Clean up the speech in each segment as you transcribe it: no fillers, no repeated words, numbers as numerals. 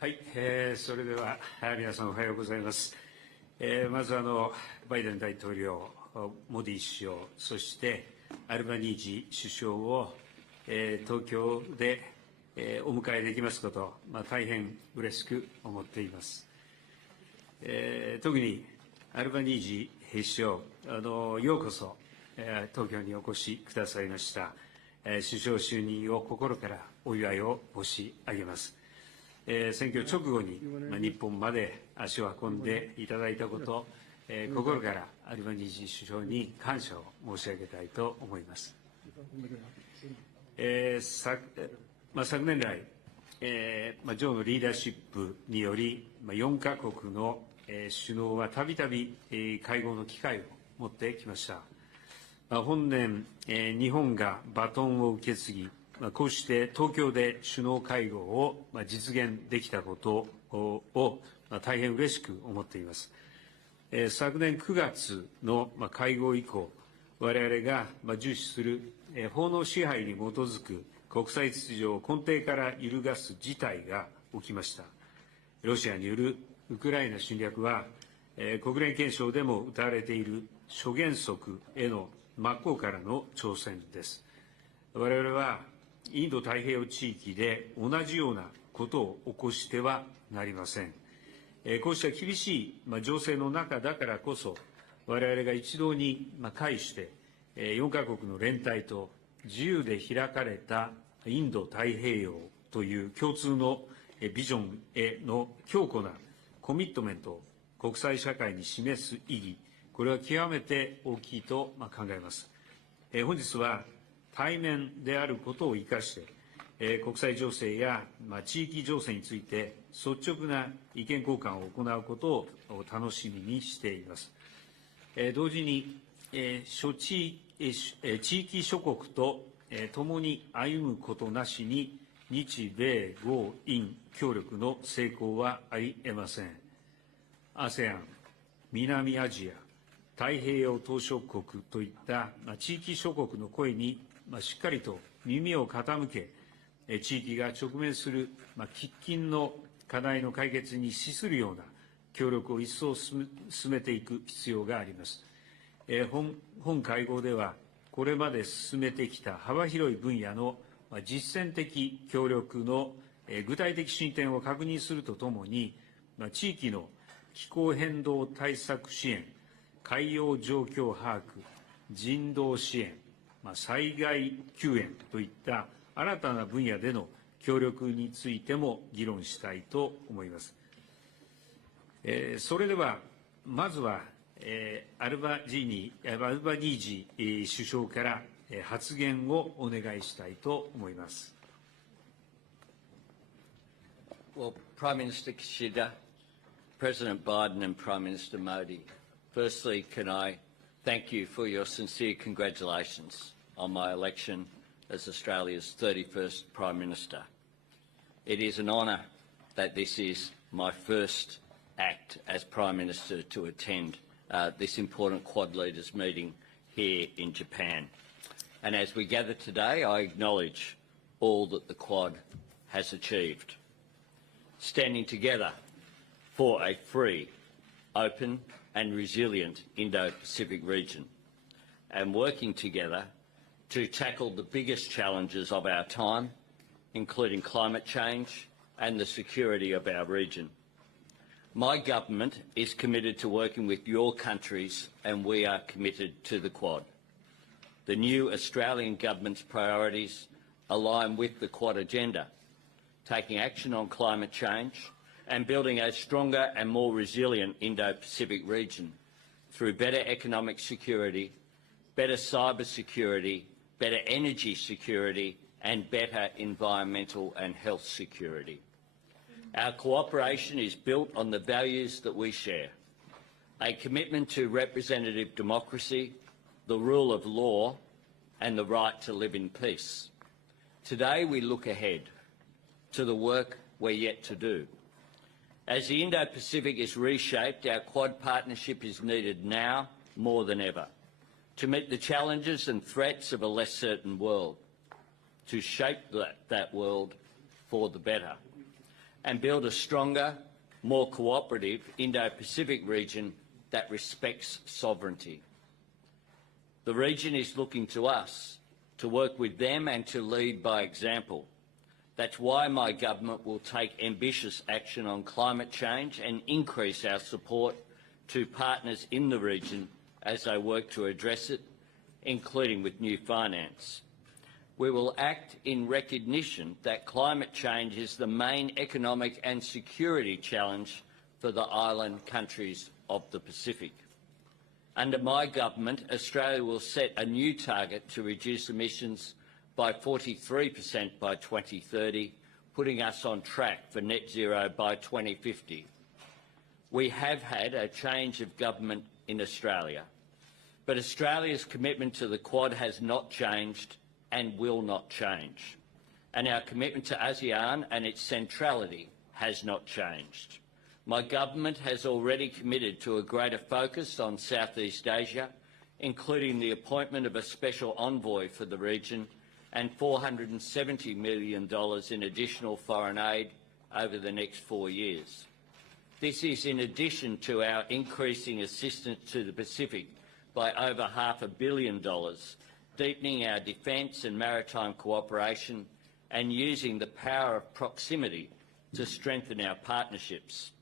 はい、それでは皆さんおはようございます。まずバイデン大統領、モディ首相、そしてアルバニージ首相を、東京で、お迎えできますこと、大変嬉しく思っています。特にアルバニージ首相、ようこそ、東京にお越しくださいました。首相就任を心からお祝いを申し上げます。選挙直後に日本まで足を運んでいただいたこと、心からアルバニージ首相に感謝を申し上げたいと思います。昨年来、ジョーのリーダーシップにより、4カ国の首脳はたびたび会合の機会を持ってきました。本年、日本がバトンを受け継ぎ、こうして東京で首脳会合を実現できたことを大変嬉しく思っています。昨年9月の会合以降、我々が重視する法の支配に基づく国際秩序を根底から揺るがす事態が起きました。ロシアによるウクライナ侵略は、国連憲章でも謳われている諸原則への真っ向からの挑戦です。我々はインド太平洋地域で同じようなことを起こしてはなりません。こうした厳しい情勢の中だからこそ、我々が一堂に会して、4カ国の連帯と自由で開かれたインド太平洋という共通のビジョンへの強固なコミットメントを国際社会に示す意義、これは極めて大きいと考えます。本日は対面であることを生かして、国際情勢や地域情勢について率直な意見交換を行うことを楽しみにしています。同時に、地域諸国と共に歩むことなしに日米豪印協力の成功はありえません。ASEAN、南アジア、太平洋島しょ国といった地域諸国の声にしっかりと耳を傾け、地域が直面する喫緊の課題の解決に資するような協力を一層進めていく必要があります。本会合では、これまで進めてきた幅広い分野の実践的協力の具体的進展を確認するとともに、地域の気候変動対策支援、海洋状況把握、人道支援、災害救援といった新たな分野での協力についても議論したいと思います。それでは、まずは、アルバニージ首相から発言をお願いしたいと思います。Well, Prime Minister Kishida, President Biden and Prime Minister Modi, firstly, can I thank you for your sincere congratulations on my election as Australia's 31st Prime Minister. It is an honour that this is my first act as Prime Minister to attend this important Quad Leaders meeting here in Japan. And as we gather today, I acknowledge all that the Quad has achieved. Standing together for a free, open and resilient Indo-Pacific region, and working together to tackle the biggest challenges of our time, including climate change and the security of our region. My government is committed to working with your countries, and we are committed to the Quad. The new Australian government's priorities align with the Quad agenda, taking action on climate change and building a stronger and more resilient Indo-Pacific region through better economic security, better cyber security, better energy security and better environmental and health security. Our cooperation is built on the values that we share, a commitment to representative democracy, the rule of law and the right to live in peace. Today we look ahead to the work we're yet to do. As the Indo-Pacific is reshaped, our Quad partnership is needed now more than ever to meet the challenges and threats of a less certain world, to shape that world for the better. and build a stronger, more cooperative Indo-Pacific region that respects sovereignty. The region is looking to us to work with them and to lead by example. That's why my government will take ambitious action on climate change and increase our support to partners in the region as they work to address it, including with new finance. We will act in recognition that climate change is the main economic and security challenge for the island countries of the Pacific. Under my government, Australia will set a new target to reduce emissions by 43% by 2030, putting us on track for net zero by 2050. We have had a change of government in Australia, but Australia's commitment to the Quad has not changed and will not change. And our commitment to ASEAN and its centrality has not changed. My government has already committed to a greater focus on Southeast Asia, including the appointment of a special envoy for the region and $470 million in additional foreign aid over the next 4 years. This is in addition to our increasing assistance to the Pacific by over $500 million, deepening our defence and maritime cooperation and using the power of proximity to strengthen our partnerships.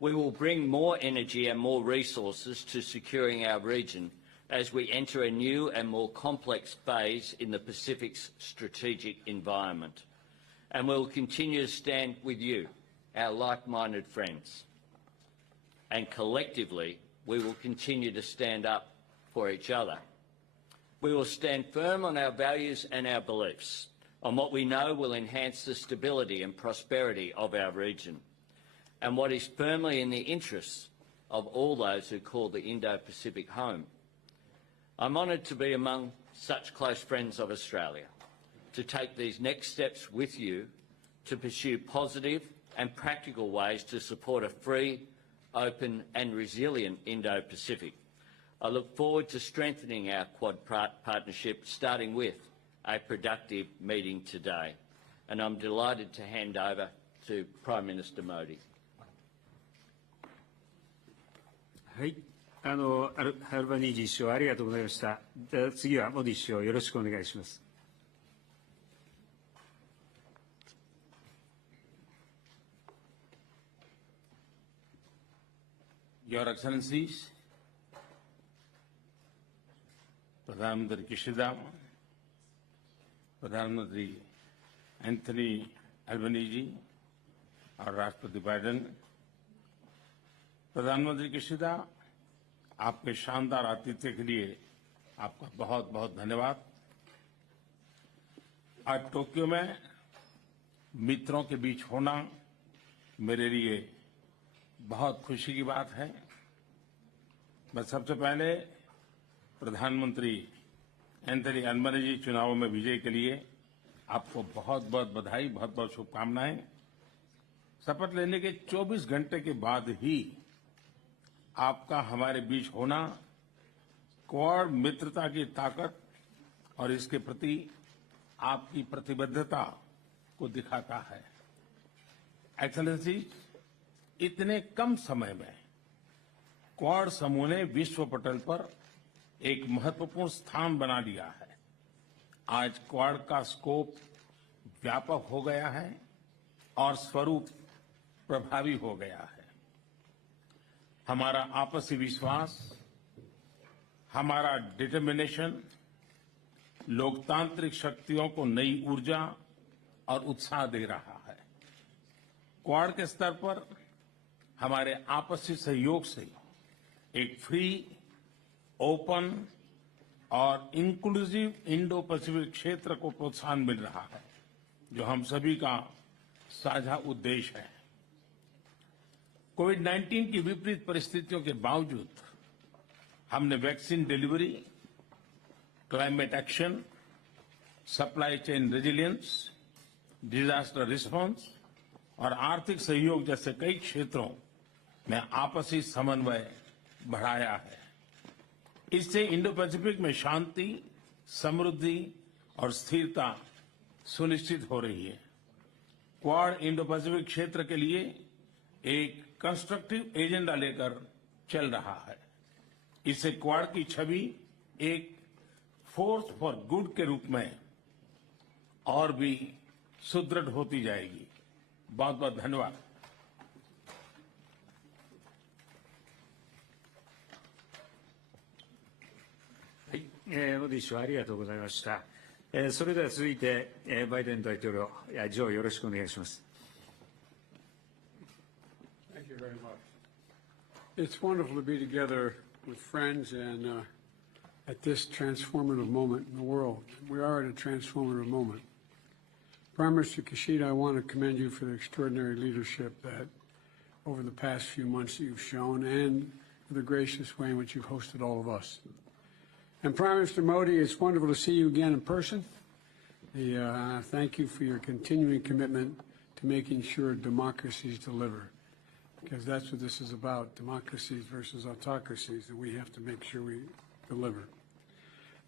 We will bring more energy and more resources to securing our region as we enter a new and more complex phase in the Pacific's strategic environment. And we will continue to stand with you, our like-minded friends. And collectively, we will continue to stand up for each other. We will stand firm on our values and our beliefs, on what we know will enhance the stability and prosperity of our region, and what is firmly in the interests of all those who call the Indo-Pacific home. I'm honoured to be among such close friends of Australia, to take these next steps with you to pursue positive and practical ways to support a free, open and resilient Indo-Pacific. I look forward to strengthening our Quad partnership, starting with a productive meeting today. And I'm delighted to hand over to Prime Minister Modi. はい、アルバニージー首相ありがとうございました。では次はモディ首相よろしくお願いします。Your Excellencies, प्रधानमंत्री Kishida, प्रधानमंत्री Anthony Albanese और राष्ट्रपति Biden, प्रधानमंत्री Kishida, आपके शानदार आतिथ्य के लिए आपका बहुत बहुत धन्यवाद। आज टोक्यो में मित्रों के बीच होना मेरे लिए बहुत खुशी की बात है। मैं सबसे पहले प्रधानमंत्री एंथनी अल्बनीजी चुनावों में विजय के लिए आपको बहुत बहुत बधाई, बहुत बहुत शुभकामनाएं। शपथ लेने के 24 घंटे के बाद ही आपका हमारे बीच होना क्वाड मित्रता की ताकत और इसके प्रति आपकी प्रतिबद्धता को दिखाता है। एक्सेलेंसी, इतने कम समय में क्वाड समूह ने विश्व पटल पर एक महत्वपूर्ण स्थान बना लिया है। आज क्वाड का स्कोप व्यापक हो गया है और स्वरूप प्रभावी हो गया है। हमारा आपसी विश्वास, हमारा डिटर्मिनेशन लोकतांत्रिक शक्तियों को नई ऊर्जा और उत्साह दे रहा है। क्वाड के स्तर पर हमारे आपसी सहयोग से एक फ्री, ओपन और इंक्लूसिव इंडो पैसिफिक क्षेत्र को प्रोत्साहन मिल रहा है, जो हम सभी का साझा उद्देश्य है। कोविड-19 की विपरीत परिस्थितियों के बावजूद हमने vaccine delivery, climate action, supply chain resilience, disaster response और आर्थिक सहयोग जैसे कई क्षेत्रों में आपसी समन्वय बढ़ाया है। इससे इंडो पैसिफिक में शांति, समृद्धि और स्थिरता सुनिश्चित हो रही है। क्वाड इंडो पैसिफिक क्षेत्र के लिए एक कंस्ट्रक्टिव एजेंडा लेकर चल रहा है। इससे क्वाड की छवि एक फोर्स फॉर गुड के रूप में और भी सुदृढ़ होती जाएगी। बहुत बहुत धन्यवाद। モディ氏はありがとうございました。それでは続いて、バイデン大統領、ジョーよろしくお願いします。Thank you very much. It's wonderful to be together with friends and at this transformative moment in the world. We are at a transformative moment. Prime Minister Kishida, I want to commend you for the extraordinary leadership that over the past few months that you've shown and for the gracious way in which you've hosted all of us. And Prime Minister Modi, it's wonderful to see you again in person. Thank you for your continuing commitment to making sure democracies deliver, because that's what this is about, democracies versus autocracies, and we have to make sure we deliver.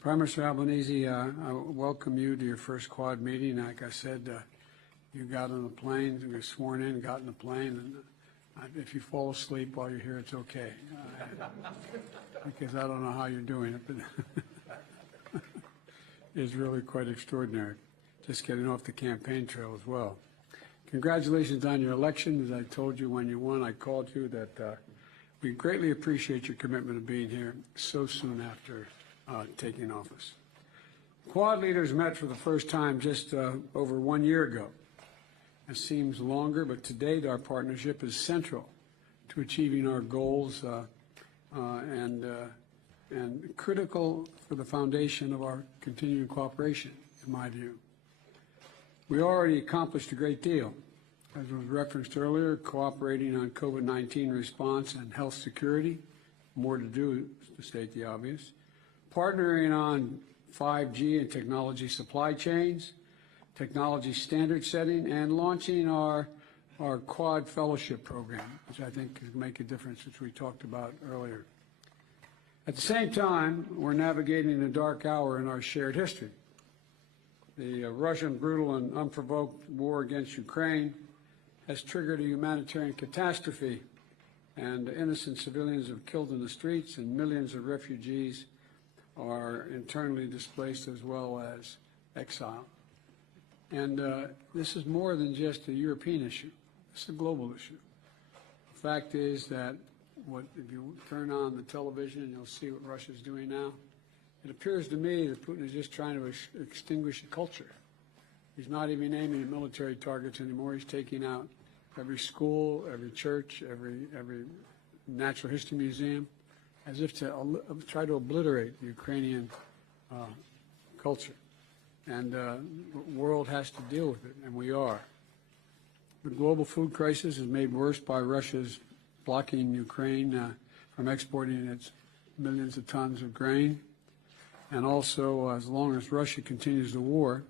Prime Minister Albanese, I welcome you to your first Quad meeting. Like I said, you got on the plane, you were sworn in, got in the plane, and if you fall asleep while you're here, it's okay. Because I don't know how you're doing it, but it's really quite extraordinary. Just getting off the campaign trail as well. Congratulations on your election. As I told you when you won, I called you that we greatly appreciate your commitment of being here so soon after taking office. Quad leaders met for the first time just over 1 year ago. It seems longer, but to date our partnership is central to achieving our goals and critical for the foundation of our continuing cooperation, in my view. We already accomplished a great deal, as was referenced earlier, cooperating on COVID-19 response and health security, more to do, to state the obvious, partnering on 5G and technology supply chains, technology standard setting, and launching our Quad Fellowship Program, which I think could make a difference, which we talked about earlier. At the same time, we're navigating a dark hour in our shared history. The Russian brutal and unprovoked war against Ukraine has triggered a humanitarian catastrophe, and innocent civilians have killed in the streets, and millions of refugees are internally displaced as well as exiled. And this is more than just a European issue. It's a global issue. The fact is that if you turn on the television and you'll see what Russia's doing now, it appears to me that Putin is just trying to extinguish a culture. He's not even aiming at military targets anymore. He's taking out every school, every church, every natural history museum, as if to try to obliterate the Ukrainian culture. And the world has to deal with it, and we are. The global food crisis is made worse by Russia's blocking Ukraine from exporting its millions of tons of grain. And also, as long as Russia continues the war,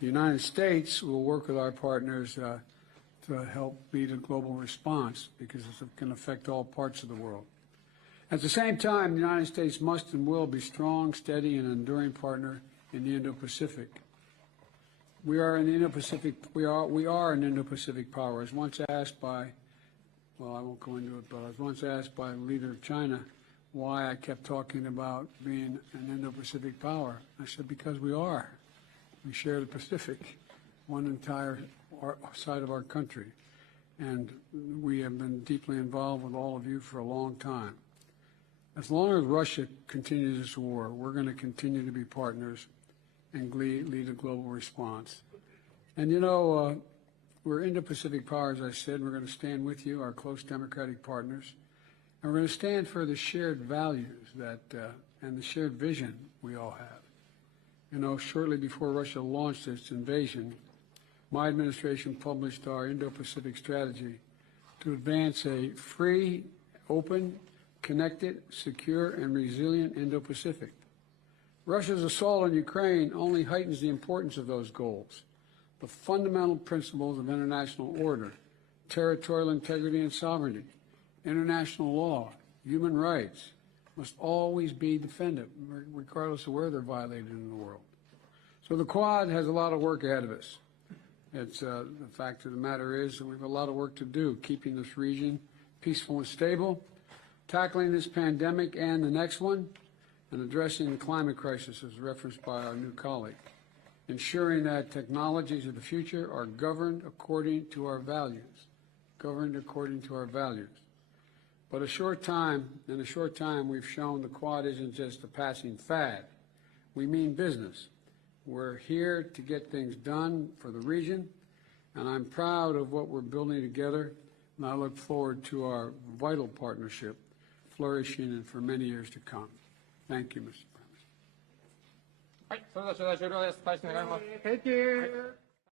the United States will work with our partners to help lead a global response, because it can affect all parts of the world. At the same time, the United States must and will be strong, steady, and enduring partner in the Indo-Pacific. We are in the Indo-Pacific. We are an Indo-Pacific power. I was once asked by, well, I won't go into it, but I was once asked by the leader of China why I kept talking about being an Indo-Pacific power. I said, because we are. We share the Pacific, one entire side of our country, and we have been deeply involved with all of you for a long time. As long as Russia continues this war, we're going to continue to be partners and lead a global response. And you know, we're Indo-Pacific power, as I said. We're going to stand with you, our close democratic partners, and we're going to stand for the shared values that and the shared vision we all have. You know, shortly before Russia launched its invasion, my administration published our Indo-Pacific strategy to advance a free, open, connected, secure, and resilient Indo-Pacific. Russia's assault on Ukraine only heightens the importance of those goals. The fundamental principles of international order, territorial integrity and sovereignty, international law, human rights, must always be defended, regardless of where they're violated in the world. So the Quad has a lot of work ahead of us. The fact of the matter is that we have a lot of work to do, keeping this region peaceful and stable, tackling this pandemic and the next one, and addressing the climate crisis as referenced by our new colleague, ensuring that technologies of the future are governed according to our values, But in a short time, we've shown the Quad isn't just a passing fad. We mean business. We're here to get things done for the region, and I'm proud of what we're building together, and I look forward to our vital partnership flourishing and for many years to come. Thank you, Mr. President. はい、それでは取材終了です。大使お願いします。Thank you.